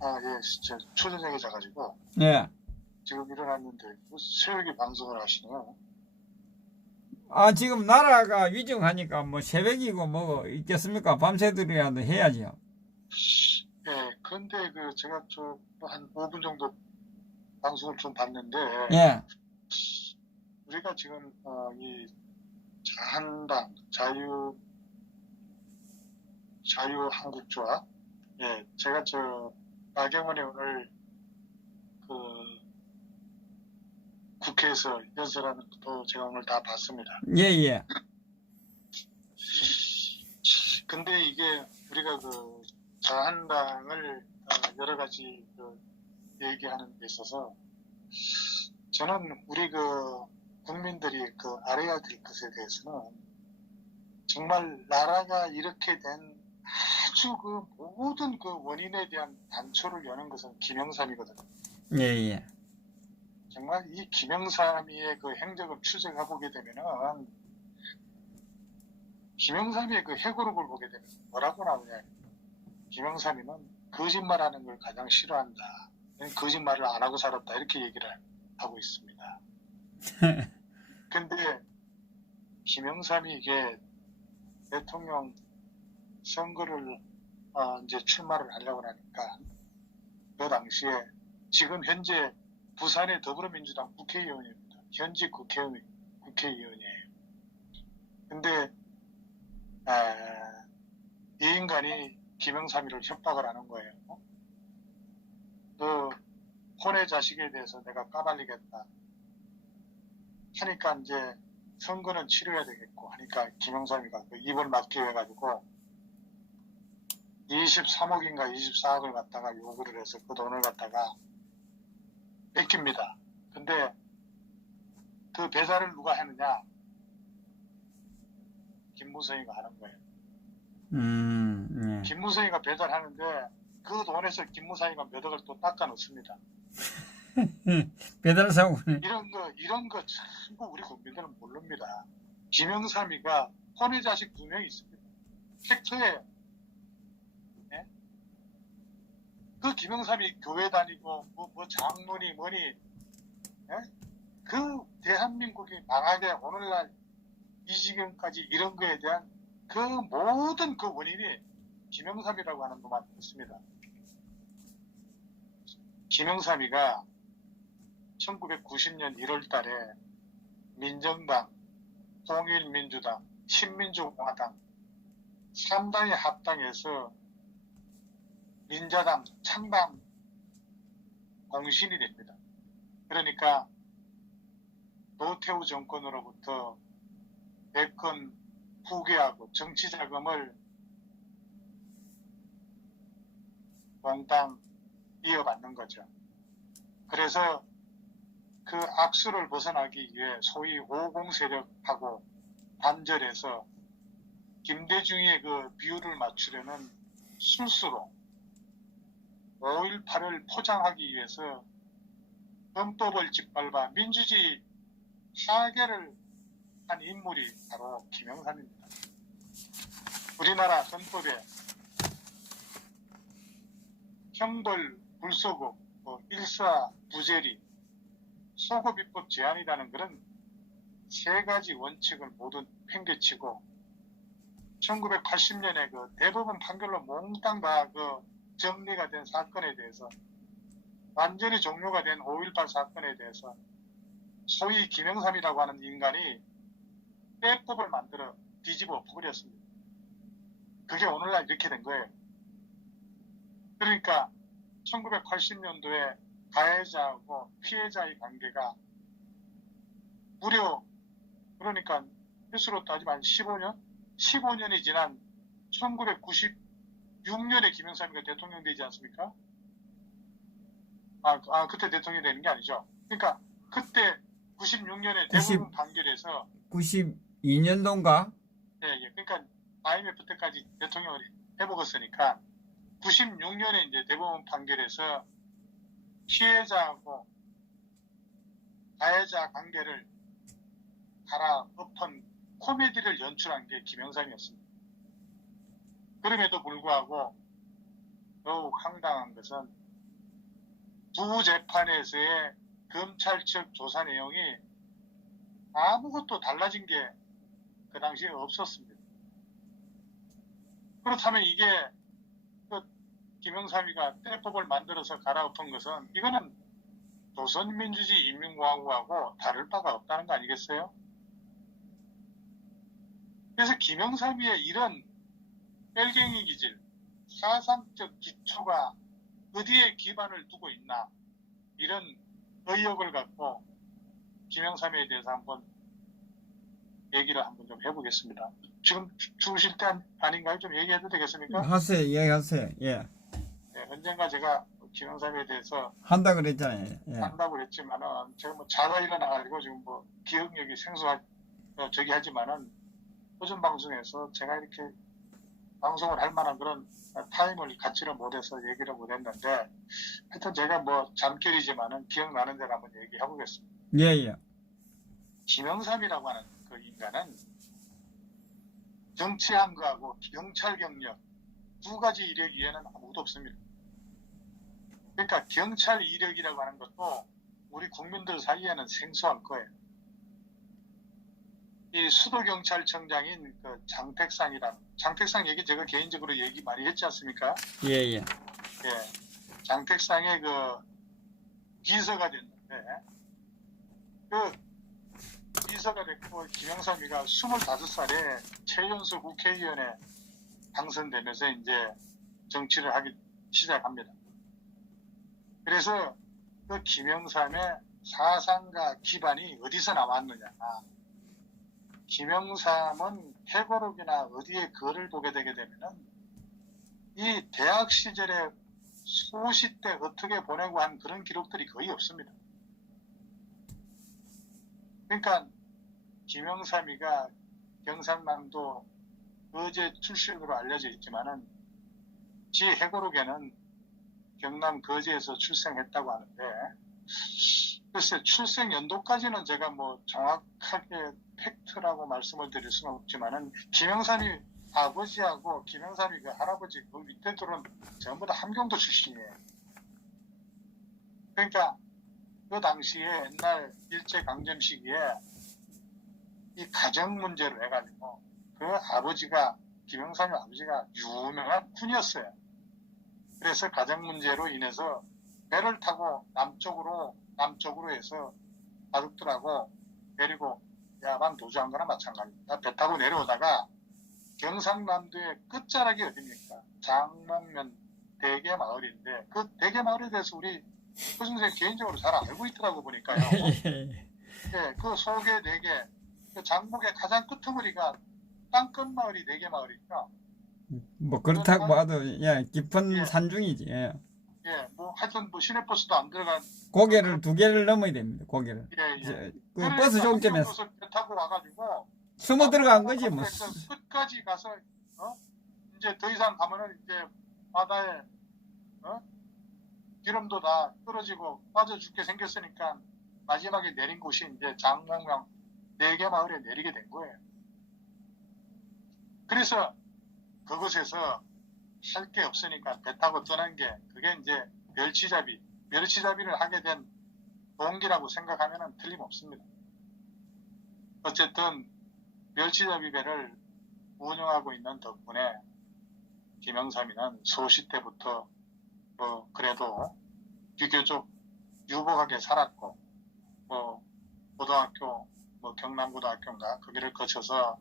예, 진짜 초저녁에 자가지고 예. 지금 일어났는데 새벽에 방송을 하시네요. 지금 나라가 위중하니까 뭐 새벽이고 뭐 있겠습니까? 밤새들이라도 해야지요. 예, 근데 제가 좀 한 5분 정도 방송을 좀 봤는데 예. 우리가 지금 이 자한당 자유한국조합, 예, 제가 나경원이 오늘 그 국회에서 연설하는 것도 제가 오늘 다 봤습니다. 예, 예. 근데 이게 우리가 자한당을 여러 가지 얘기하는 데 있어서 저는 우리 국민들이 알아야 될 것에 대해서는 정말 나라가 이렇게 된 아주 모든 원인에 대한 단초를 여는 것은 김영삼이거든요. 예, 예. 정말 이 김영삼이의 행적을 추적해 보게 되면은 김영삼이의 해고록을 보게 되면 뭐라고 나오냐. 김영삼이는 거짓말하는 걸 가장 싫어한다. 거짓말을 안 하고 살았다. 이렇게 얘기를 하고 있습니다. 근데 김영삼이 이게 대통령 선거를 이제 출마를 하려고 하니까 그 당시에 지금 현재 부산의 더불어민주당 국회의원입니다. 현직 국회의원이에요. 근데 이 인간이 김영삼이를 협박을 하는 거예요. 너 혼의 자식에 대해서 내가 까발리겠다 하니까 이제 선거는 치러야 되겠고 하니까 김영삼이가 입을 맞게 해가지고 23억인가 24억을 갖다가 요구를 해서 그 돈을 갖다가 뺏깁니다. 근데 그 배달을 누가 했느냐? 김무성이가 하는 거예요. 예. 김무성이가 배달하는데 그 돈에서 김무성이가 몇 억을 또 닦아 놓습니다. 배달 사고는. 이런 거 전부 우리 국민들은 모릅니다. 김영삼이가 혼의 자식 2명이 있습니다. 팩트예요. 예? 그 김영삼이 교회 다니고 뭐 장로니 뭐니, 예? 그 대한민국이 망하게 오늘날 이 지경까지 이런 거에 대한 모든 원인이 김영삼이라고 하는 놈만 있습니다. 김영삼이가 1990년 1월 달에 민정당, 통일민주당, 신민주공화당 3당이 합당해서 민자당 창당 공신이 됩니다. 그러니까 노태우 정권으로부터 대권 후계하고 정치자금을 몽땅 이어받는 거죠. 그래서 그 악수를 벗어나기 위해 소위 50 세력하고 단절해서 김대중의 비율을 맞추려는 술수로 5.18을 포장하기 위해서 헌법을 짓밟아 민주주의 파괴를 한 인물이 바로 김영삼입니다. 우리나라 헌법에 형벌, 불소급, 일사, 부재리, 소급입법 제한이라는 그런 3가지 원칙을 모두 팽개치고 1980년에 대법원 판결로 몽땅 다 정리가 된 사건에 대해서 완전히 종료가 된 5.18 사건에 대해서 소위 김영삼이라고 하는 인간이 빼법을 만들어 뒤집어 엎어버렸습니다. 그게 오늘날 이렇게 된 거예요. 그러니까 1980년도에 가해자하고 피해자의 관계가 무려 그러니까 횟수로 따지면 15년이 지난 1996년에 김영삼이가 대통령 되지 않습니까? 그때 대통령이 되는 게 아니죠. 그러니까 그때 96년에 대법원 판결에서 92년도인가? 예. 그러니까 IMF 때까지 대통령을 해먹었으니까 96년에 이제 대법원 판결에서 피해자하고 가해자 관계를 갈아엎은 코미디를 연출한 게 김영삼이었습니다. 그럼에도 불구하고 더욱 황당한 것은 부재판에서의 검찰 측 조사 내용이 아무것도 달라진 게 그 당시에 없었습니다. 그렇다면 이게 그 김영삼이가 때법을 만들어서 갈아엎은 것은 이거는 조선민주주의 인민공화국하고 다를 바가 없다는 거 아니겠어요? 그래서 김영삼이의 이런 뺄갱이 기질, 사상적 기초가 어디에 기반을 두고 있나, 이런 의혹을 갖고 김영삼이에 대해서 한번 얘기를 한번 좀 해보겠습니다. 지금 주실 때 아닌가요? 좀 얘기해도 되겠습니까? 하세요, 얘기하세요. 예. 네, 언젠가 제가 김영삼에 대해서 한다 그랬잖아요. 예. 한다고 그랬지만은 제가 뭐 자다 일어나가지고 지금 뭐 기억력이 저기 하지만은 요즘 방송에서 제가 이렇게 방송을 할 만한 그런 타임을 갖지를 못해서 얘기를 못했는데, 하여튼 제가 뭐 잠결이지만은 기억나는 대로 한번 얘기해 보겠습니다. 예, 예. 김영삼이라고 하는 그 인간은 정치한 거하고 경찰 경력 두 가지 이력 이외에는 아무것도 없습니다. 그러니까 경찰 이력이라고 하는 것도 우리 국민들 사이에는 생소한 거예요. 이 수도경찰청장인 그 장택상 얘기 제가 개인적으로 얘기 많이 했지 않습니까? 예, 예. 예. 장택상의 그 비서가 됐는데, 그 비서가 됐고 김영삼이가 25살에 최연소 국회의원에 당선되면서 이제 정치를 하기 시작합니다. 그래서 그 김영삼의 사상과 기반이 어디서 나왔느냐. 김영삼은 회고록이나 어디에 글을 보게 되게 되면은 이 대학 시절에 소시 때 어떻게 보내고 한 그런 기록들이 거의 없습니다. 그러니까 김영삼이가 경상남도 거제 출신으로 알려져 있지만은 지 회고록에는 경남 거제에서 출생했다고 하는데, 글쎄 출생 연도까지는 제가 뭐 정확하게 팩트라고 말씀을 드릴 수는 없지만은 김영삼이 아버지하고 김영삼이 그 할아버지 그 밑에들은 전부 다 함경도 출신이에요. 그러니까 그 당시에 옛날 일제강점 시기에 이 가정 문제로 해가지고 그 아버지가, 김영삼의 아버지가 유명한 군이었어요. 그래서 가정 문제로 인해서 배를 타고 남쪽으로 해서 가족들하고 데리고 야만 도주한 거나 마찬가지입니다. 배 타고 내려오다가 경상남도의 끝자락이 어딥니까? 장목면 대게마을인데 그 대게마을에 대해서 우리 그 선생님 개인적으로 잘 알고 있더라고 보니까요. 네, 그 속에 4개, 그 장목의 가장 끄트머리가 땅끝마을이 4개 마을이니까. 뭐 그렇다고 봐도 예, 깊은 예. 산중이지. 예. 예, 뭐 하여튼 뭐 시내버스도 안 들어간. 고개를 2개를 넘어야 됩니다. 고개를. 예. 그 버스 종점에서 한경도에서 배 타고 와가지고 숨어 들어간 거지 뭐. 끝까지 가서 이제 더 이상 가면은 이제 바다에 기름도 다 떨어지고 빠져 죽게 생겼으니까 마지막에 내린 곳이 이제 장목명 4개 마을에 내리게 된 거예요. 그래서 그곳에서 할 게 없으니까 배 타고 떠난 게 그게 이제 멸치잡이를 하게 된 동기라고 생각하면 틀림없습니다. 어쨌든 멸치잡이 배를 운영하고 있는 덕분에 김영삼이는 소시 때부터 뭐 그래도 비교적 유복하게 살았고, 뭐 고등학교 뭐 경남고등학교인가 거기를 거쳐서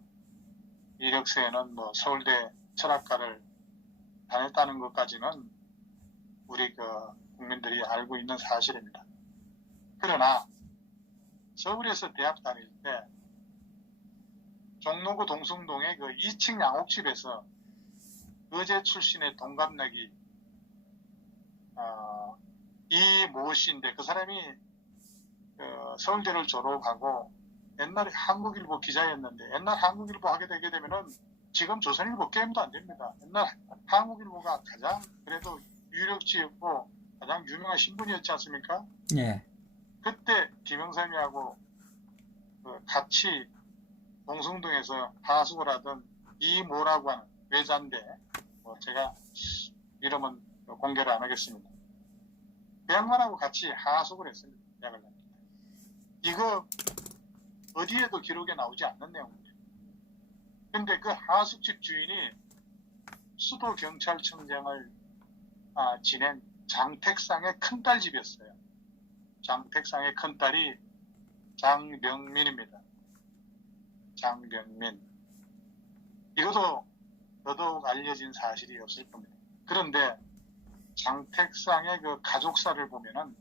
이력서에는 뭐 서울대 철학과를 다녔다는 것까지는 우리 그 국민들이 알고 있는 사실입니다. 그러나 서울에서 대학 다닐 때 종로구 동숭동의 그 2층 양옥집에서 거제 출신의 동갑내기 이모 씨인데, 그 사람이 서울대를 졸업하고 옛날에 한국일보 기자였는데, 옛날 한국일보 하게 되게 되면은 지금 조선일보 게임도 안 됩니다. 옛날 한국일보가 가장 그래도 유력지였고 가장 유명한 신문이었지 않습니까? 예. 그때 김영삼이하고 같이 동숭동에서 하숙을 하던 이모라고 하는 외자인데, 뭐 제가 이름은 공개를 안 하겠습니다. 그 양반하고 같이 하숙을 했습니다. 대학을 다닐 때. 이거 어디에도 기록에 나오지 않는 내용입니다. 근데 그 하숙집 주인이 수도경찰청장을 지낸 장택상의 큰딸 집이었어요. 장택상의 큰딸이 장병민입니다. 장병민. 이것도 더더욱 알려진 사실이 없을 겁니다. 그런데 장택상의 그 가족사를 보면은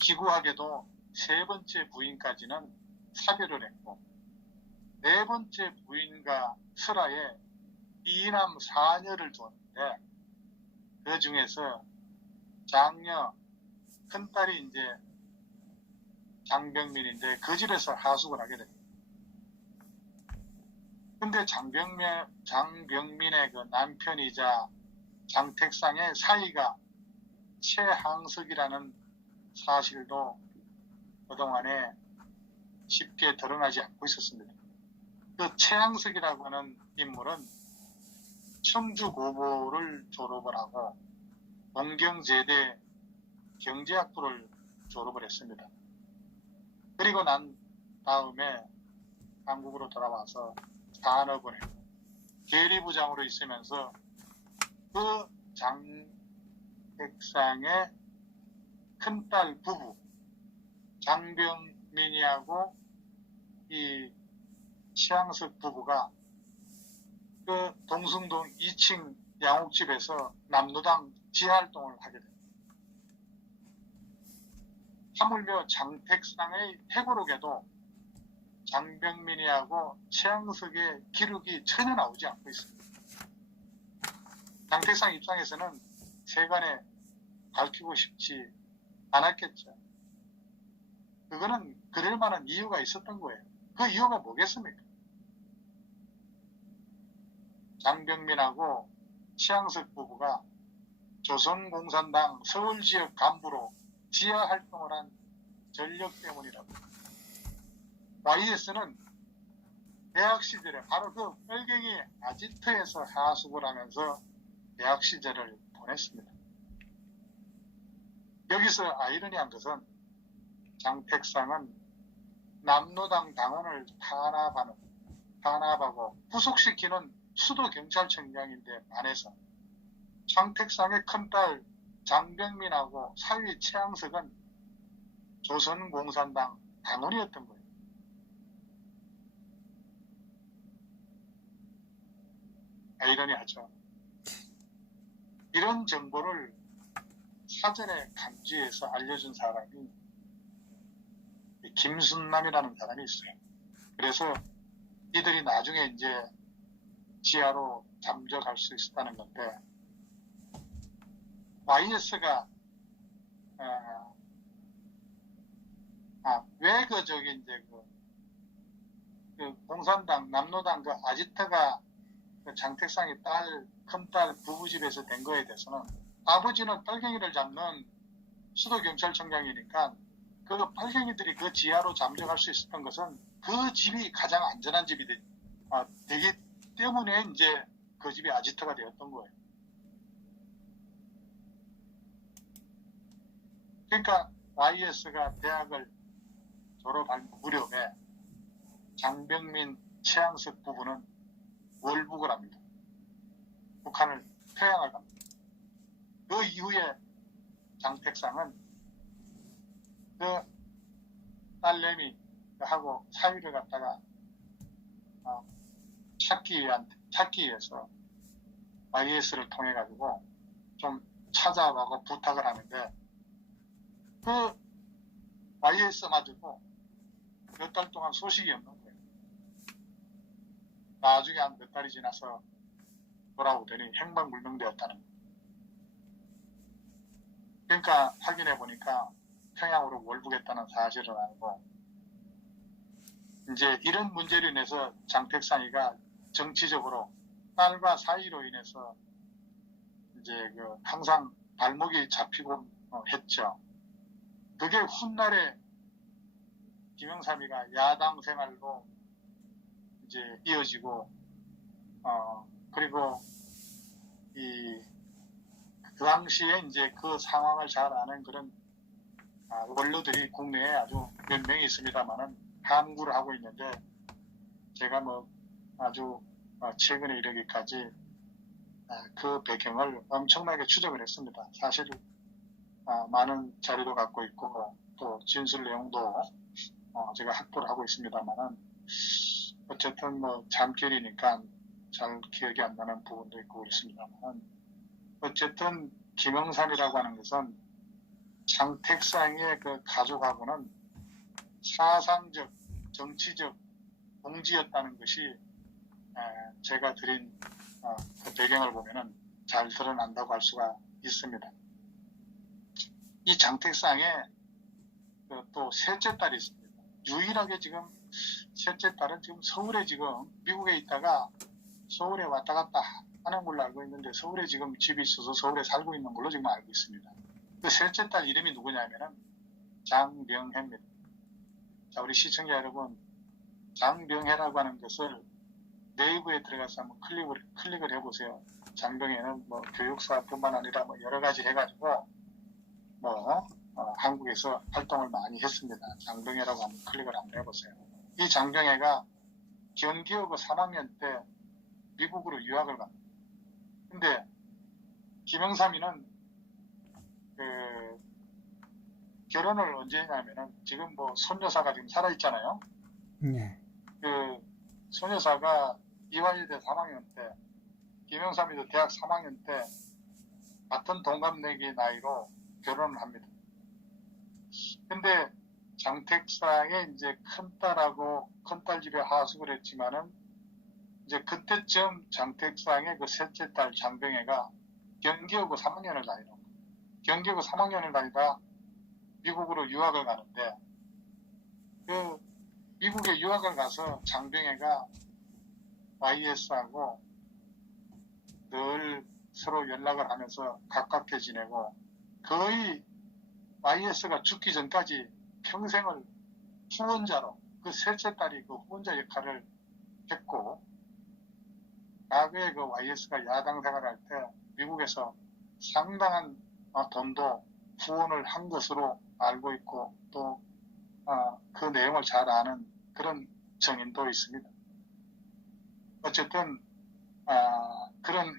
기구하게도 세 번째 부인까지는 사별을 했고, 네 번째 부인과 설아에 이남 사녀를 두었는데, 그 중에서 장녀 큰딸이 이제 장병민인데 그 집에서 하숙을 하게 됩니다. 근데 장병민의 그 남편이자 장택상의 사이가 최항석이라는 사실도 그동안에 쉽게 드러나지 않고 있었습니다. 그 최항석이라고 하는 인물은 청주고보를 졸업을 하고 동경제대 경제학부를 졸업을 했습니다. 그리고 난 다음에 한국으로 돌아와서 산업을 했고 계리부장으로 있으면서 그 장택상의 큰딸 부부 장병민이하고 이 최항석 부부가 그 동승동 2층 양옥집에서 남로당 지하활동을 하게 됩니다. 하물며 장택상의 회고록에도 장병민이하고 최항석의 기록이 전혀 나오지 않고 있습니다. 장택상 입장에서는 세간에 밝히고 싶지 않았겠죠. 그거는 그럴 만한 이유가 있었던 거예요. 그 이유가 뭐겠습니까? 장병민하고 최항석 부부가 조선공산당 서울지역 간부로 지하 활동을 한 전력 때문이라고. YS는 대학 시절에 바로 그 빨갱이 아지트에서 하숙을 하면서 대학 시절을 보냈습니다. 여기서 아이러니한 것은 장택상은 남로당 당원을 탄압하고 구속시키는 수도경찰청장인데 반해서 장택상의 큰딸 장병민하고 사위 최항석은 조선공산당 당원이었던 거예요. 아이러니하죠. 이런 정보를 사전에 감지해서 알려준 사람이 김순남이라는 사람이 있어요. 그래서 이들이 나중에 이제 지하로 잠적할 수 있었다는 건데, YS가 왜 공산당 남로당 그 아지트가 그 장택상의 큰딸 부부집에서 된 거에 대해서는 아버지는 빨갱이를 잡는 수도경찰청장이니까 그 빨갱이들이 그 지하로 잠적할 수 있었던 것은 그 집이 가장 안전한 집이 되기 때문에 이제 그 집이 아지트가 되었던 거예요. 그러니까 YS가 대학을 졸업할 무렵에 장병민, 최항석 부부는 월북을 합니다. 북한을 퇴양을 갑니다. 그 이후에 장택상은 그 딸내미 하고 사위를 갖다가 찾기 위해서 YS를 통해 가지고 좀 찾아가고 부탁을 하는데, 그 YS마저도 몇 달 동안 소식이 없는 거예요. 나중에 한 몇 달이 지나서 돌아오더니 행방불명되었다는 거예요. 그러니까 확인해 보니까 평양으로 월북했다는 사실을 알고, 이제 이런 문제로 인해서 장택상이가 정치적으로 딸과 사이로 인해서 이제 항상 발목이 잡히고 했죠. 그게 훗날에 김영삼이가 야당 생활로 이제 이어지고, 그리고 그 당시에 이제 그 상황을 잘 아는 그런 원로들이 국내에 아주 몇 명이 있습니다만은 함구를 하고 있는데 제가 뭐 아주 최근에 이르기까지 그 배경을 엄청나게 추적을 했습니다. 사실 많은 자료도 갖고 있고 또 진술 내용도 제가 확보를 하고 있습니다만은 어쨌든 뭐 잠결이니까 잘 기억이 안 나는 부분도 있고 그렇습니다만은 어쨌든 김영삼이라고 하는 것은 장택상의 그 가족하고는 사상적, 정치적 동지였다는 것이 제가 드린 그 배경을 보면은 잘 드러난다고 할 수가 있습니다. 이 장택상에 또 셋째 딸이 있습니다. 유일하게 지금 셋째 딸은 지금 서울에 지금 미국에 있다가 서울에 왔다 갔다 하는 걸로 알고 있는데 서울에 지금 집이 있어서 서울에 살고 있는 걸로 지금 알고 있습니다. 그 셋째 딸 이름이 누구냐면은 장병혜입니다. 자, 우리 시청자 여러분, 장병혜라고 하는 것을 네이버에 들어가서 한번 클릭을 해보세요. 장병혜는 뭐 교육사뿐만 아니라 뭐 여러 가지 해가지고 뭐 한국에서 활동을 많이 했습니다. 장병혜라고 한번 클릭을 한번 해보세요. 이 장병혜가 경기여고 3학년 때 미국으로 유학을 갑니다. 근데 김영삼이는 결혼을 언제 했냐면은 지금 뭐 손여사가 지금 살아있잖아요. 네. 그 손여사가 이화여대 3학년 때 김영삼이도 대학 3학년 때 같은 동갑내기 나이로 결혼을 합니다. 근데 장택상의 이제 큰딸 집에 하숙을 했지만은 이제 그때쯤 장택상의 그 셋째 딸 장병혜가 경기여고 3학년을 다니는 거예요. 경기여고 3학년을 다니다 미국으로 유학을 가는데 그 미국에 유학을 가서 장병혜가 YS하고 늘 서로 연락을 하면서 가깝게 지내고 거의 YS가 죽기 전까지 평생을 후원자로 그 셋째 딸이 그 후원자 역할을 했고 과거에 그 YS가 야당 생활할 때 미국에서 상당한 돈도 후원을 한 것으로 알고 있고 또 그 내용을 잘 아는 그런 정인도 있습니다. 어쨌든 그런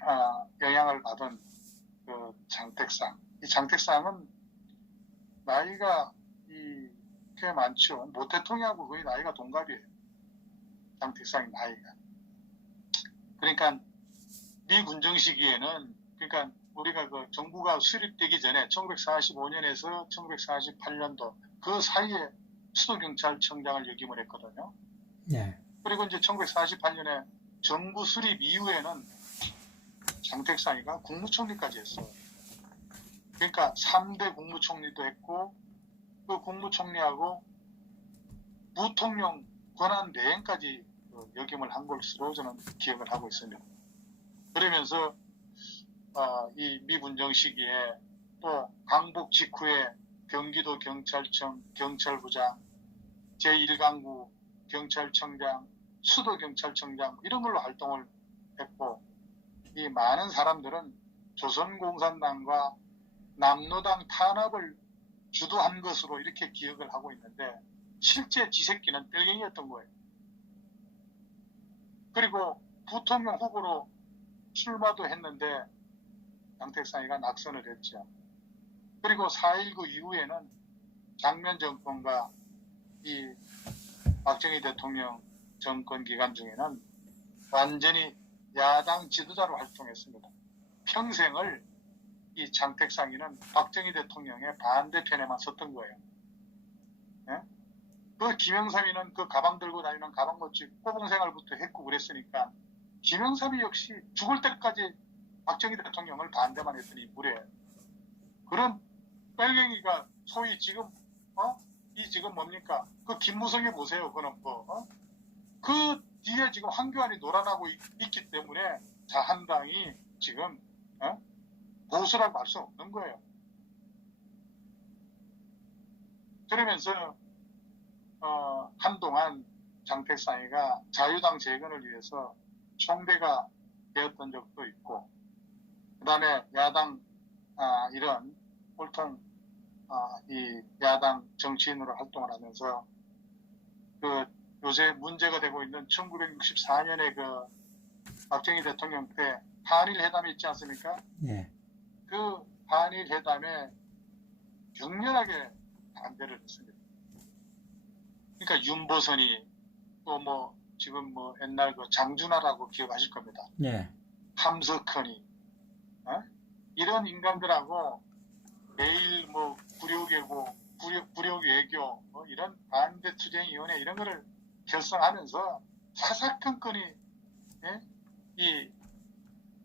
영향을 받은 그 장택상. 이 장택상은 나이가 꽤 많죠. 모 대통령하고 거의 나이가 동갑이에요. 장택상의 나이가. 그러니까 미 군정 시기에는 그러니까 우리가 그 정부가 수립되기 전에 1945년에서 1948년도 그 사이에 수도경찰청장을 역임을 했거든요. 네. 그리고 이제 1948년에 정부 수립 이후에는 장택상이가 국무총리까지 했어요. 그러니까 3대 국무총리도 했고 그 국무총리하고 부통령 권한 대행까지 역임을 한 것으로 저는 기억을 하고 있습니다. 그러면서 이 미군정 시기에 또 강복 직후에 경기도 경찰청 경찰부장, 제1강구 경찰청장, 수도경찰청장 이런 걸로 활동을 했고 이 많은 사람들은 조선공산당과 남로당 탄압을 주도한 것으로 이렇게 기억을 하고 있는데 실제 지새끼는 뺄갱이였던 거예요. 그리고 부통령 후보로 출마도 했는데 장택상이가 낙선을 했죠. 그리고 4.19 이후에는 장면 정권과 이 박정희 대통령 정권 기간 중에는 완전히 야당 지도자로 활동했습니다. 평생을 이 장택상이는 박정희 대통령의 반대편에만 섰던 거예요. 네? 그 김영삼이는 그 가방 들고 다니는 가방고치 꼬봉 생활부터 했고 그랬으니까 김영삼이 역시 죽을 때까지 박정희 대통령을 반대만 했더니 무례. 그런 빨갱이가 소위 지금 이 지금 뭡니까? 그 김무성에 보세요. 그는 그 뒤에 지금 황교안이 놀아나고 있기 때문에 자한당이 지금 보수라고 할 수 없는 거예요. 그러면서 한동안 장택상이가 자유당 재건을 위해서 총대가 되었던 적도 있고 그 다음에 야당 이런 꼴통 이 야당 정치인으로 활동을 하면서 그 요새 문제가 되고 있는 1964년에 그 박정희 대통령 때 한일 회담이 있지 않습니까? 예. 그 한일 회담에 격렬하게 반대를 했습니다. 그러니까 윤보선이 또 뭐 지금 뭐 옛날 그 장준하라고 기억하실 겁니다. 예. 함석헌이 이런 인간들하고 매일 뭐 굴욕외교 이런 반대투쟁위원회 이런 거를 결성하면서 사사건건이 이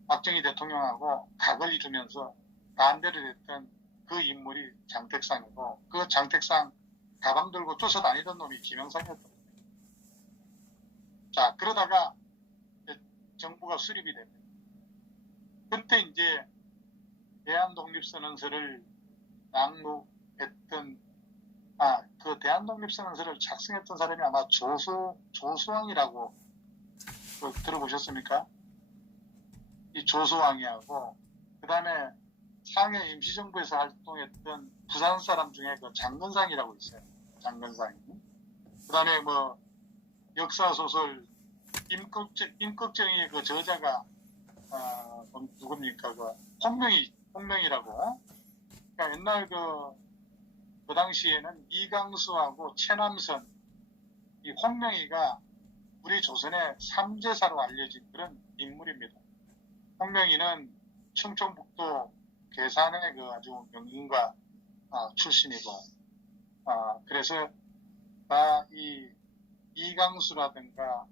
박정희 대통령하고 각을 이루면서 반대를 했던 그 인물이 장택상이고 그 장택상 가방 들고 쫓아다니던 놈이 김영삼이었던 겁니다. 자, 그러다가 정부가 수립이 됩니다. 그때 이제 대한독립선언서를 낭독했던 그 대한독립선언서를 작성했던 사람이 아마 조수왕이라고 들어보셨습니까? 이 조수왕이하고 그 다음에 상해 임시정부에서 활동했던 부산 사람 중에 그 장건상이라고 있어요. 장건상이. 그 다음에 뭐 역사소설 임꺽정이의 그 저자가 누굽니까? 그 홍명이라고. 그러니까 옛날 그 당시에는 이강수하고 최남선, 이 홍명이가 우리 조선의 삼재사로 알려진 그런 인물입니다. 홍명이는 충청북도 괴산의 그 아주 명문가 출신이고, 그래서 이 이강수라든가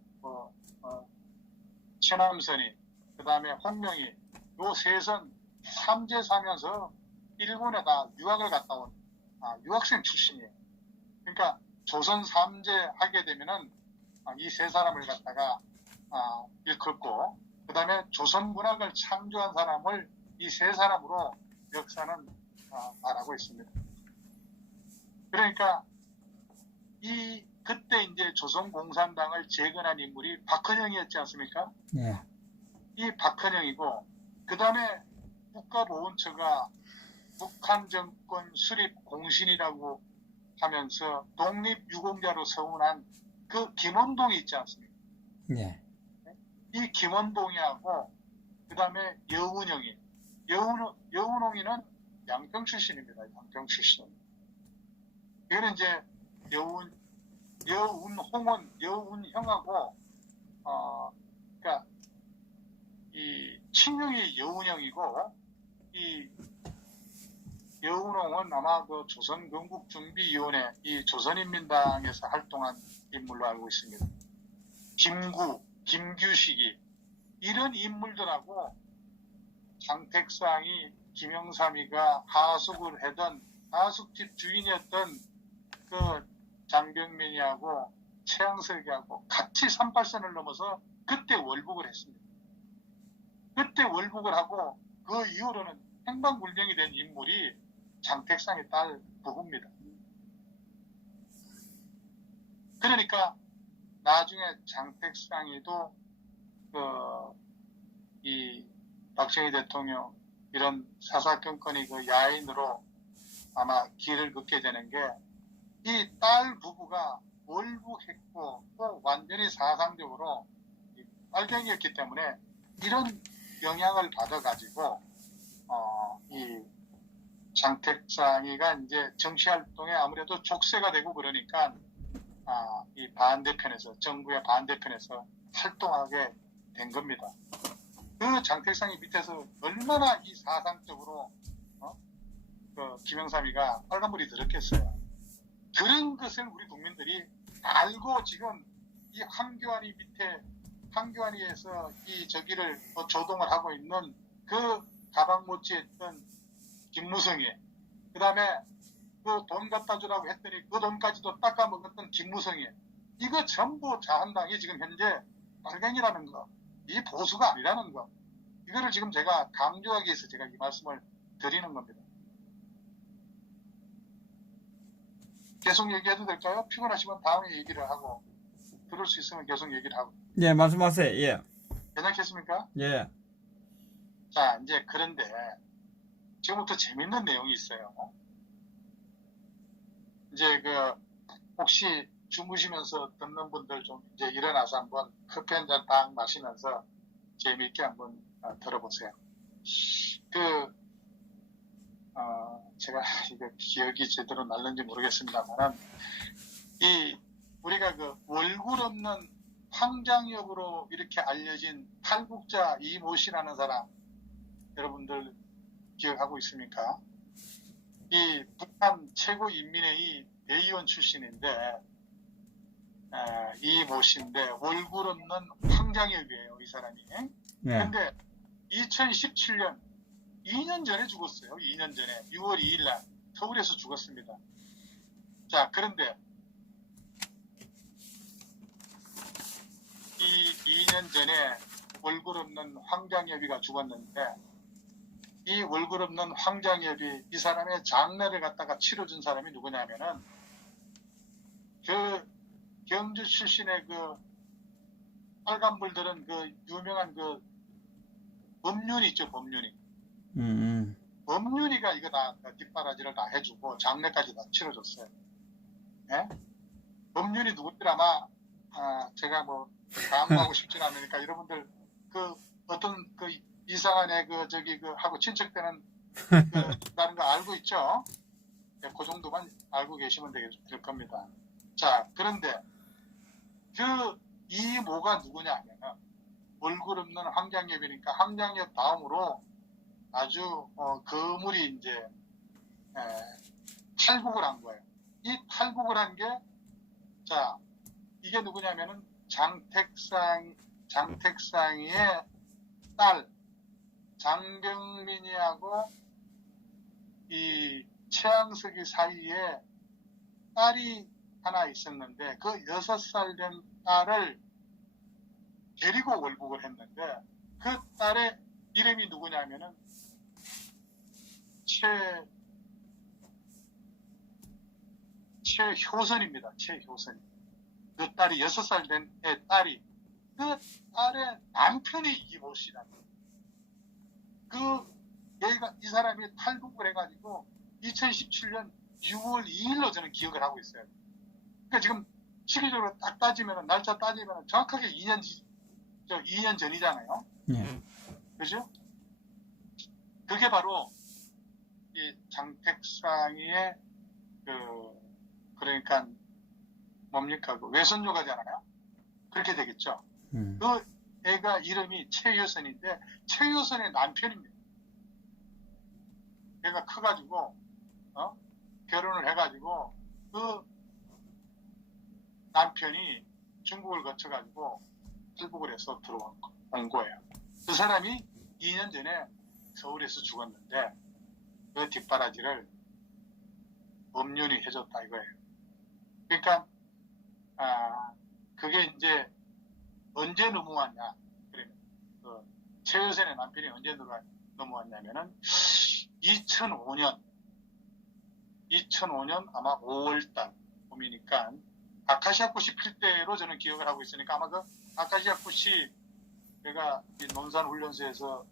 최남선이 그 다음에 홍명이 요 셋은 삼재사면서 일본에 다 유학을 갔다 온 유학생 출신이에요. 그러니까 조선 삼재 하게 되면은 이 세 사람을 갖다가 일컫고 그 다음에 조선 문학을 창조한 사람을 이 세 사람으로 역사는 말하고 있습니다. 그러니까 그때 이제 조선공산당을 재건한 인물이 박헌영이었지 않습니까? 예. 이 박헌영이고 그 다음에 국가보훈처가 북한 정권 수립 공신이라고 하면서 독립유공자로 서운한 그 김원동이 있지 않습니까? 예. 이 김원동이하고 그 다음에 여운형이 여운홍이는 양평 출신입니다. 양평 출신. 이거는 이제 여운형하고 그러니까 이 친형이 여운형이고 이 여운홍은 아마 그 조선건국준비위원회 이 조선인민당에서 활동한 인물로 알고 있습니다. 김규식이 이런 인물들하고 장택상이 김영삼이가 하숙을 하던 하숙집 주인이었던 그 장병민이하고 최양석이하고 같이 38선을 넘어서 그때 월북을 했습니다. 그때 월북을 하고 그 이후로는 행방불명이 된 인물이 장택상의 딸 부부입니다. 그러니까 나중에 장택상이도 이 박정희 대통령 이런 사사건건이 그 야인으로 아마 길을 긋게 되는 게 이 딸 부부가 월북했고 또 완전히 사상적으로 빨갱이였기 때문에 이런 영향을 받아가지고 이 장택상이가 이제 정치활동에 아무래도 족쇄가 되고 그러니까 이 반대편에서 정부의 반대편에서 활동하게 된 겁니다. 그 장택상이 밑에서 얼마나 이 사상적으로 그 김영삼이가 빨간불이 들었겠어요. 그런 것을 우리 국민들이 알고 지금 이 황교안이 밑에 황교안이에서 이 저기를 조동을 하고 있는 그 가방 못지했던 김무성이 그 다음에 그 돈 갖다 주라고 했더니 그 돈까지도 닦아 먹었던 김무성이 이거 전부 자한당이 지금 현재 빨갱이라는 거, 이 보수가 아니라는 거, 이거를 지금 제가 강조하기 위해서 제가 이 말씀을 드리는 겁니다. 계속 얘기해도 될까요? 피곤하시면 다음에 얘기를 하고 들을 수 있으면 계속 얘기를 하고. 예, 말씀하세요. 예. 괜찮겠습니까? 예. 자, 이제 그런데 지금부터 재밌는 내용이 있어요. 이제 혹시 주무시면서 듣는 분들 좀 이제 일어나서 한번 커피 한 잔 딱 마시면서 재미있게 한번 들어보세요. 제가 이거 기억이 제대로 날는지 모르겠습니다만, 우리가 월굴 없는 황장엽으로 이렇게 알려진 탈북자 이모 씨라는 사람, 여러분들 기억하고 있습니까? 이 북한 최고인민회의 대의원 출신인데, 이모 씨인데, 월굴 없는 황장엽이에요, 이 사람이. 네. 근데 2017년, 2년 전에 죽었어요. 2년 전에. 6월 2일 날 서울에서 죽었습니다. 자, 그런데 이 2년 전에 월굴 없는 황장엽이가 죽었는데, 이 월굴 없는 황장엽이 이 사람의 장례를 갖다가 치러준 사람이 누구냐면은 경주 출신의 빨간불들은 유명한 법륜이 있죠, 법륜이. 법륜이가 이거 다 뒷바라지를 다 해주고 장례까지 다 치러줬어요. 예? 법륜이 누구들 아마 제가 다음하고 싶진 않으니까 여러분들 어떤 이상한 애 하고 친척되는 다른 거 알고 있죠? 네, 그 정도만 알고 계시면 될 겁니다. 자, 그런데 이모가 누구냐 하면 얼굴 없는 황장엽이니까 황장엽 다음으로 아주 거물이 이제 탈북을 한 거예요. 이 탈북을 한 게, 자, 이게 누구냐면은 장택상의 딸 장경민이하고 이 최양석이 사이에 딸이 하나 있었는데, 그 6살 된 딸을 데리고 월북을 했는데, 그 딸의 이름이 누구냐면은 최효선입니다. 최효선. 그 딸이 6살 된 딸이, 그 딸의 남편이 이모 씨라는 거예요. 이 사람이 탈북을 해가지고 2017년 6월 2일로 저는 기억을 하고 있어요. 그러니까 지금 시기적으로 딱 따지면, 날짜 따지면 정확하게 2년 전이잖아요. 네. 그죠? 그게 바로 이 장택상의 그러니까 뭡니까? 외손녀가 되나요? 그렇게 되겠죠. 그 애가 이름이 최효선인데, 최효선의 남편입니다. 걔가 커가지고 결혼을 해가지고 그 남편이 중국을 거쳐가지고 탈북을 해서 들어온 거예요. 그 사람이 2년 전에 서울에서 죽었는데 그 뒷바라지를 법륜이 해줬다 이거예요. 그러니까 그게 이제 언제 넘어왔냐? 그러면 최효선의 남편이 언제 넘어왔냐면은 2005년 아마 5월달 봄이니까 아카시아 꽃이 필 때로 저는 기억을 하고 있으니까, 아마 아카시아 꽃이 제가 이 논산훈련소에서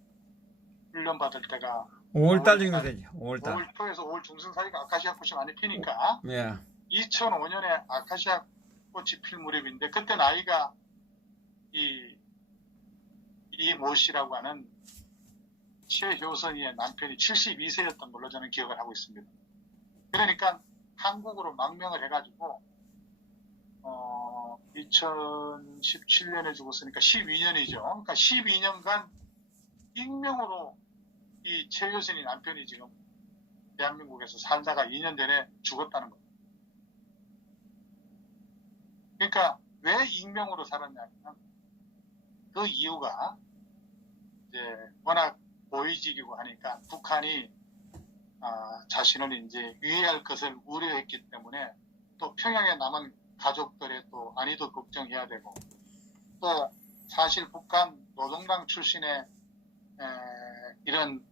훈련 받을 때가 5월달 정도 되죠. 5월달. 5월 초에서 5월 중순 사이가 아카시아 꽃이 많이 피니까, 예. 2005년에 아카시아 꽃이 필 무렵인데, 그때 나이가 이모 씨라고 하는 최효선이의 남편이 72세였던 걸로 저는 기억을 하고 있습니다. 그러니까 한국으로 망명을 해가지고 2017년에 죽었으니까 12년이죠. 그러니까 12년간 익명으로 이 최효선이 남편이 지금 대한민국에서 살다가 2년 전에 죽었다는 겁니다. 그러니까 왜 익명으로 살았냐면, 그 이유가 이제 워낙 고위직이고 하니까 북한이 자신을 이제 유해할 것을 우려했기 때문에, 또 평양에 남은 가족들의 또 안위도 걱정해야 되고, 또 사실 북한 노동당 출신의 이런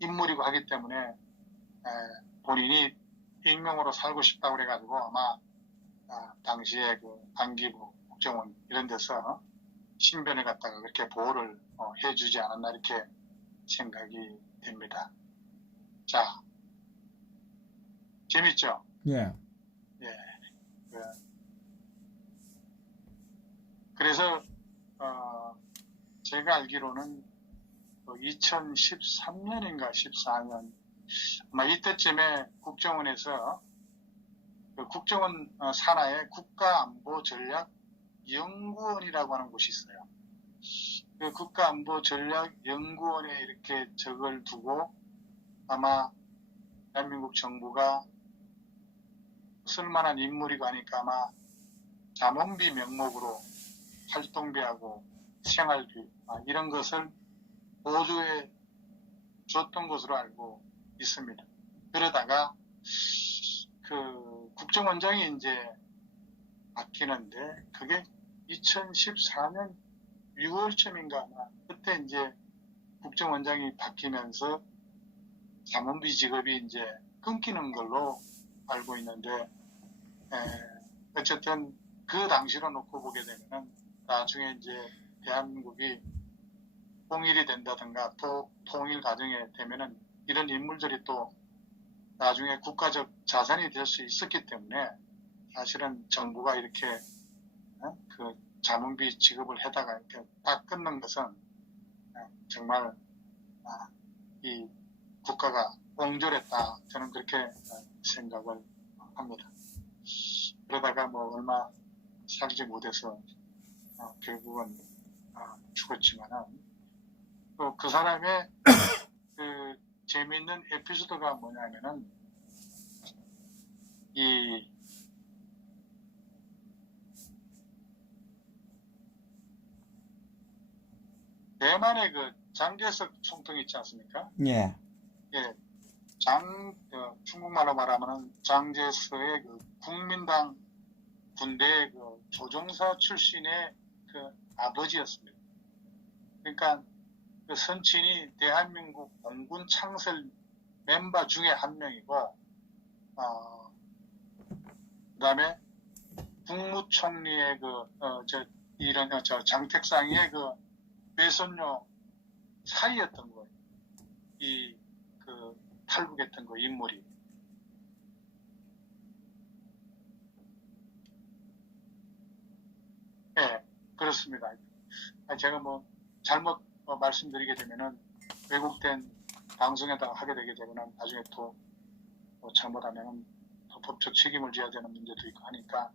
인물이고 하기 때문에 본인이 익명으로 살고 싶다고 그래가지고 아마 당시에 안기부 국정원 이런 데서 신변을 갖다가 그렇게 보호를 해주지 않았나, 이렇게 생각이 됩니다. 자, 재밌죠? 예. 예. 그래서 제가 알기로는 2013년인가 14년 아마 이때쯤에 국정원에서 그 국정원 산하에 국가안보전략연구원이라고 하는 곳이 있어요. 그 국가안보전략연구원에 이렇게 적을 두고 아마 대한민국 정부가 쓸만한 인물이고 하니까 아마 자문비 명목으로 활동비하고 생활비 이런 것을 보조해 줬던 것으로 알고 있습니다. 그러다가 그 국정원장이 이제 바뀌는데 그게 2014년 6월쯤인가 그때 이제 국정원장이 바뀌면서 자문비 지급이 이제 끊기는 걸로 알고 있는데 어쨌든 그 당시로 놓고 보게 되면은 나중에 이제 대한민국이 통일이 된다든가 또 통일 과정에 되면은 이런 인물들이 또 나중에 국가적 자산이 될 수 있었기 때문에 사실은 정부가 이렇게 그 자문비 지급을 해다가 이렇게 딱 끊는 것은 정말 이 국가가 옹졸했다 저는 그렇게 생각을 합니다. 그러다가 뭐 얼마 살지 못해서 결국은 죽었지만은 또 그 사람의 그 재미있는 에피소드가 뭐냐면은 이 대만의 그 장제석 총통 있지 않습니까? 예. 예, 중국말로 말하면은 장제석의 그 국민당 군대 그 조종사 출신의 그 아버지였습니다. 그러니까 그 선친이 대한민국 공군 창설 멤버 중에 한 명이고, 그다음에 국무총리의 장택상의 그 외손녀 사이였던 거예요. 탈북했던 그 인물이. 네, 그렇습니다. 제가 뭐 잘못 말씀드리게 되면은 왜곡된 방송에다가 하게 되게 되면은 나중에 또 잘못하면은 또 법적 책임을 져야 되는 문제도 있고 하니까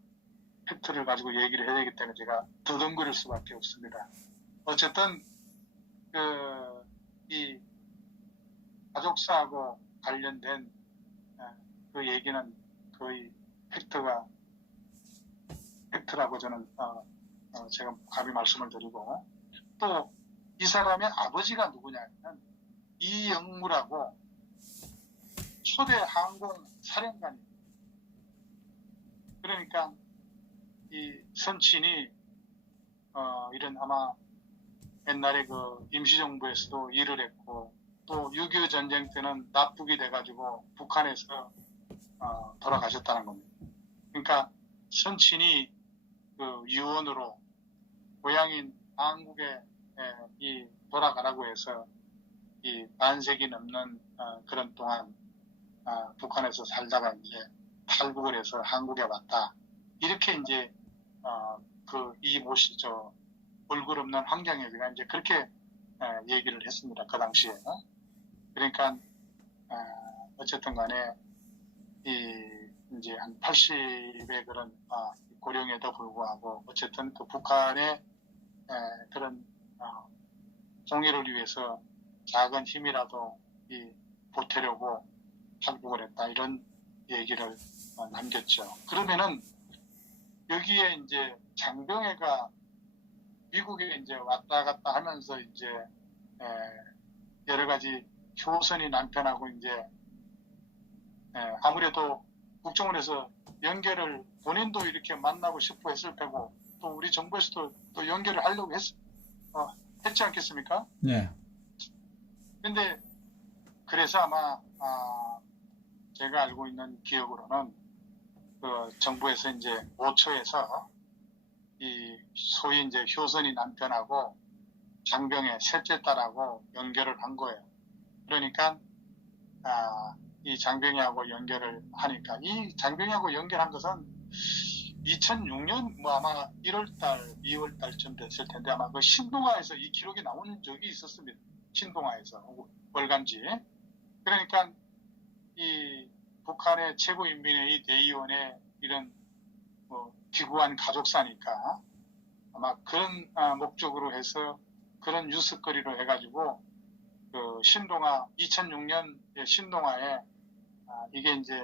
팩트를 가지고 얘기를 해야 되기 때문에 제가 더듬거릴 수밖에 없습니다. 어쨌든 이 가족사하고 관련된 그 얘기는 거의 팩트라고 저는 제가 감히 말씀을 드리고 또 이 사람의 아버지가 누구냐면 이영무라고 초대 항공 사령관입니다. 그러니까 이 선친이 이런 아마 옛날에 그 임시정부에서도 일을 했고 또 6.25 전쟁 때는 납북이 돼가지고 북한에서 돌아가셨다는 겁니다. 그러니까 선친이 그 유언으로 고향인 한국에 돌아가라고 해서 이 반세기 넘는 그런 동안 북한에서 살다가 이제 탈북을 해서 한국에 왔다. 이렇게 이제 얼굴 없는 황장엽이가 이제 그렇게 얘기를 했습니다. 그 당시에. 그러니까 어쨌든 간에 이제 한 80의 그런 고령에도 불구하고 어쨌든 그 북한의 그런 통일을 위해서 작은 힘이라도 보태려고 탈북을 했다 이런 얘기를 남겼죠. 그러면은 여기에 이제 장병회가 미국에 이제 왔다 갔다 하면서 이제 여러 가지 효선이 난편하고 이제 아무래도 국정원에서 연결을 본인도 이렇게 만나고 싶어 했을 테고 또 우리 정부에서도 또 연결을 하려고 했지 않겠습니까? 네. 근데 그래서 아마 제가 알고 있는 기억으로는 그 정부에서 이제 5처에서 이 소위 이제 효선이 남편하고 장병의 셋째 딸하고 연결을 한 거예요. 그러니까 이 장병희하고 연결을 하니까 이 장병희하고 연결한 것은 2006년 뭐 아마 1월달, 2월달쯤 됐을 텐데 아마 그 신동아에서 이 기록이 나온 적이 있었습니다. 신동아에서 월간지. 그러니까 이 북한의 최고인민회의 대의원의 이런 뭐 기구한 가족사니까 아마 그런 목적으로 해서 그런 뉴스거리로 해가지고 그 신동아 2006년 신동아에 이게 이제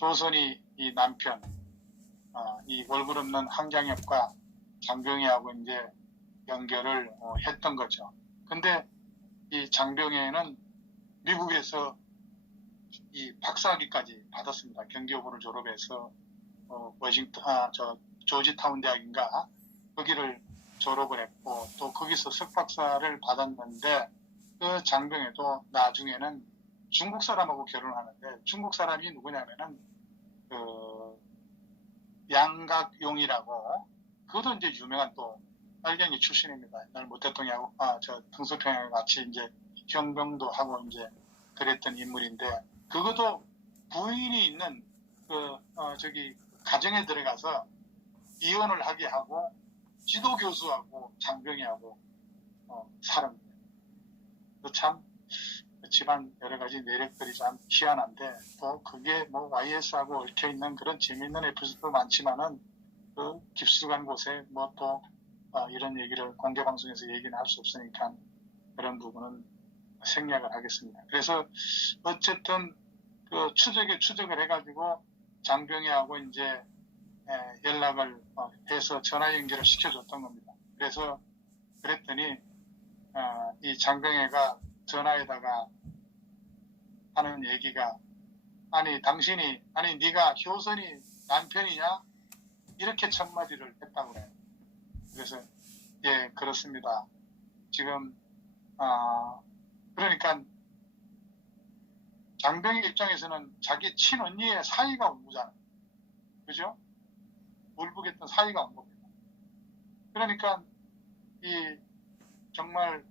효선이 이 남편 이 월급 없는 황장엽과 장병희하고 이제 연결을 했던 거죠. 근데 이 장병희는 미국에서 이 박사학위까지 받았습니다. 경기여고를 졸업해서 워싱턴 조지타운 대학인가 거기를 졸업을 했고 또 거기서 석박사를 받았는데 그 장병희도 나중에는 중국 사람하고 결혼하는데 중국 사람이 누구냐면은 그 양각용이라고 그것도 이제 유명한 또 빨갱이 출신입니다. 옛날 모 대통령하고 등소평양에 같이 이제 형병도 하고 이제 그랬던 인물인데 그것도 부인이 있는 가정에 들어가서 이혼을 하게 하고 지도교수하고 장병희하고 살은 참 집안 여러 가지 내력들이 참 희한한데 또 그게 뭐 YS하고 얽혀 있는 그런 재미있는 에피소드도 많지만은 그 깊숙한 곳에 뭐 또 이런 얘기를 공개 방송에서 얘기는 할 수 없으니까 그런 부분은 생략을 하겠습니다. 그래서 어쨌든 그 추적을 해가지고 장병희하고 이제 연락을 해서 전화 연결을 시켜줬던 겁니다. 그래서 그랬더니 이 장병희가 전화에다가 하는 얘기가 아니 네가 효선이 남편이냐 이렇게 첫 마디를 했다고 그래요. 그래서 예 그렇습니다. 지금 그러니까 장병희 입장에서는 자기 친언니의 사이가 온 거잖아요. 그죠? 울부겠던 사이가 온 겁니다. 그러니까 이 정말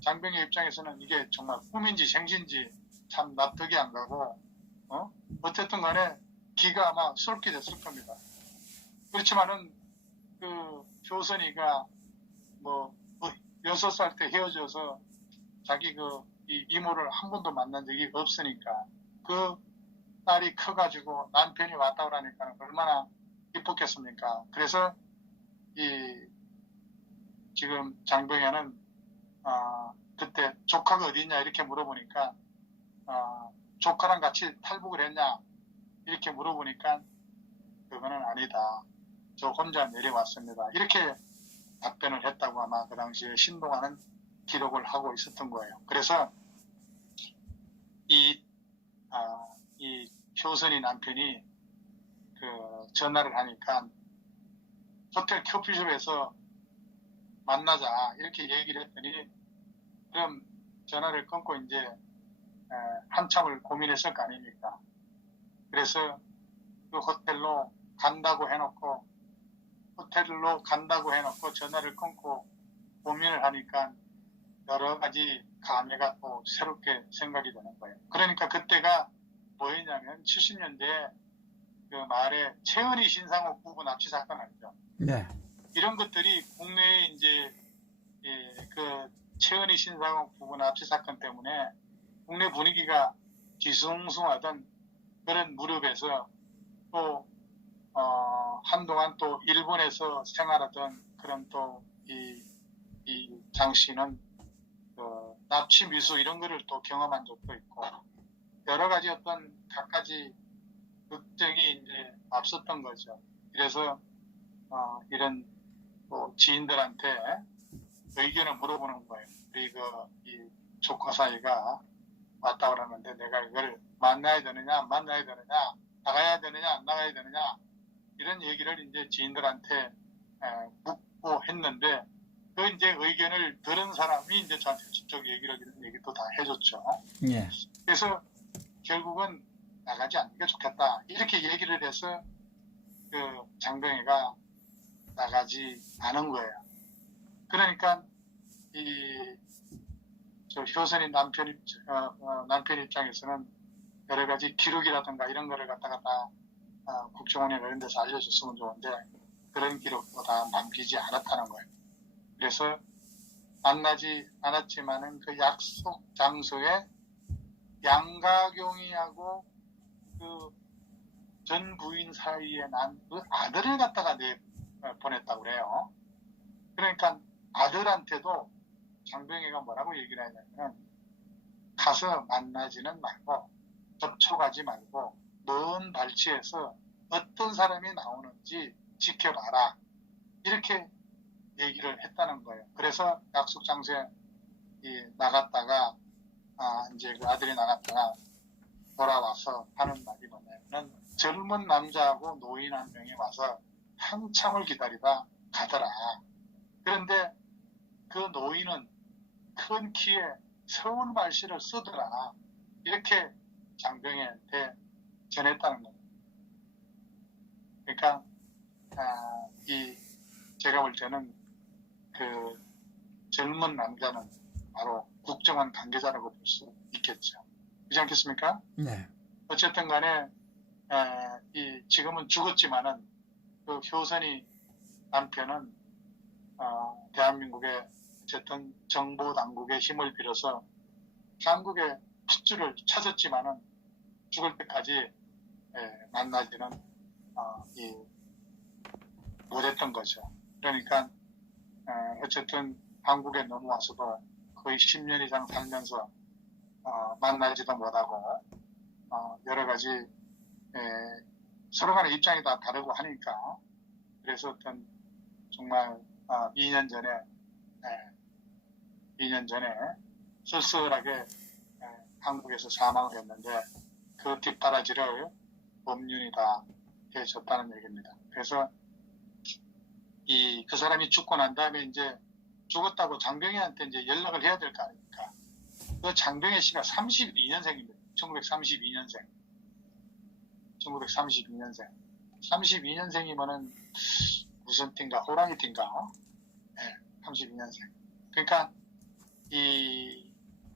장병희 입장에서는 이게 정말 꿈인지 생신지 참 납득이 안 가고 어쨌든 간에 기가 아마 솔깃했을 겁니다. 그렇지만은 그 효선이가 뭐 6살 때 헤어져서 자기 이 이모를 한 번도 만난 적이 없으니까 그 딸이 커가지고 남편이 왔다 그러니까 얼마나 기뻤겠습니까? 그래서 지금 장병희는 그때 조카가 어디 있냐 이렇게 물어보니까 조카랑 같이 탈북을 했냐 이렇게 물어보니까 그거는 아니다. 저 혼자 내려왔습니다. 이렇게 답변을 했다고 아마 그 당시에 신동아는 기록을 하고 있었던 거예요. 그래서 이 효선이 남편이 그 전화를 하니까 호텔 커피숍에서 만나자 이렇게 얘기를 했더니 그럼 전화를 끊고 이제 한참을 고민했을 거 아닙니까? 그래서 그 호텔로 간다고 해놓고 전화를 끊고 고민을 하니까 여러 가지 감회가 또 새롭게 생각이 되는 거예요. 그러니까 그때가 뭐였냐면 70년대에 그 말에 최은희 신상옥 부부 납치 사건 알죠? 네. 이런 것들이 국내에 이제 그 최은희 신상옥 부부 납치 사건 때문에 국내 분위기가 뒤숭숭하던 그런 무렵에서 또 한동안 또 일본에서 생활하던 그런 또 이 장 씨는 납치 미수 이런 거를 또 경험한 적도 있고 여러 가지 어떤 갖가지 걱정이 이제 앞섰던 거죠. 그래서 이런 뭐 지인들한테 의견을 물어보는 거예요. 그리고 이 조카 사이가 왔다 그러는데 내가 이걸 만나야 되느냐 안 만나야 되느냐 나가야 되느냐 안 나가야 되느냐 이런 얘기를 이제 지인들한테 묻고 했는데 그 이제 의견을 들은 사람이 이제 저한테 직접 이런 얘기도 다 해줬죠. 예. 그래서 결국은 나가지 않는 게 좋겠다 이렇게 얘기를 해서 그 장병희가 나가지 않은 거예요. 그러니까 이 저 효선이 남편 입장에서는 여러 가지 기록이라든가 이런 거를 갖다가 다 국정원이나 이런 데서 알려줬으면 좋은데 그런 기록도 다 남기지 않았다는 거예요. 그래서 만나지 않았지만은 그 약속 장소에 양가경이하고 그 전 부인 사이에 난 그 아들을 갖다가 보냈다고 그래요. 그러니까 아들한테도 장병희가 뭐라고 얘기를 하냐면 가서 만나지는 말고 접촉하지 말고 먼 발치에서 어떤 사람이 나오는지 지켜봐라 이렇게 얘기를 했다는 거예요. 그래서 약속 장소에 나갔다가 이제 그 아들이 나갔다가 돌아와서 하는 말이 뭐냐면 젊은 남자하고 노인 한 명이 와서 한참을 기다리다 가더라. 그런데 그 노인은 큰 키에 서울 말씨를 쓰더라. 이렇게 장병희한테 전했다는 겁니다. 그러니까 제가 볼 때는 그 젊은 남자는 바로 국정원 관계자라고 볼 수 있겠죠. 그렇지 않겠습니까? 네. 어쨌든 간에 지금은 죽었지만은 그 효선이 남편은 대한민국의 어쨌든 정보 당국의 힘을 빌어서 한국의 핏줄을 찾았지만은 죽을 때까지 만나지는 못했던 거죠. 그러니까 어쨌든 한국에 넘어와서도 거의 10년 이상 살면서 만나지도 못하고 여러 가지 서로 간의 입장이 다 다르고 하니까 그래서 어떤 정말 2년 전에 쓸쓸하게 한국에서 사망을 했는데 그 뒷바라지를 법륜이 다 해줬다는 얘기입니다. 그래서 그 사람이 죽고 난 다음에 이제 죽었다고 장병희한테 이제 연락을 해야 될 거 아닙니까? 그 장병희 씨가 32년생입니다. 1932년생. 1932년생. 32년생이면은 무슨 띠인가? 호랑이 띠인가? 네, 32년생. 그러니까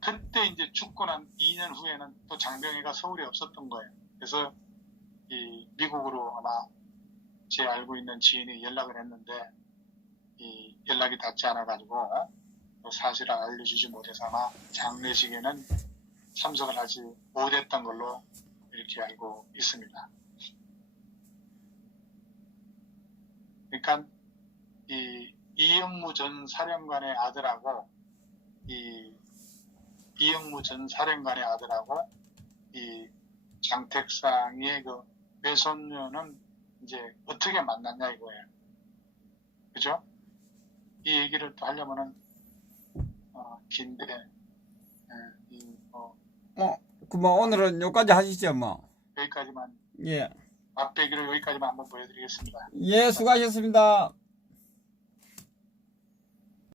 그때 이제 죽고 난 2년 후에는 또 장병희가 서울에 없었던 거예요. 그래서 미국으로 아마 제 알고 있는 지인이 연락을 했는데 연락이 닿지 않아가지고 사실을 알려주지 못해서 아마 장례식에는 참석을 하지 못했던 걸로 이렇게 알고 있습니다. 그러니까 이영무 전 사령관의 아들하고 이영무 전 사령관의 아들하고 장택상의 그 외손녀는 이제 어떻게 만났냐 이거예요. 그죠? 이 얘기를 또 하려면은 긴데 오늘은 여기까지 하시죠, 뭐. 여기까지만 예. 앞배기를 여기까지만 한번 보여드리겠습니다. 예, 수고하셨습니다.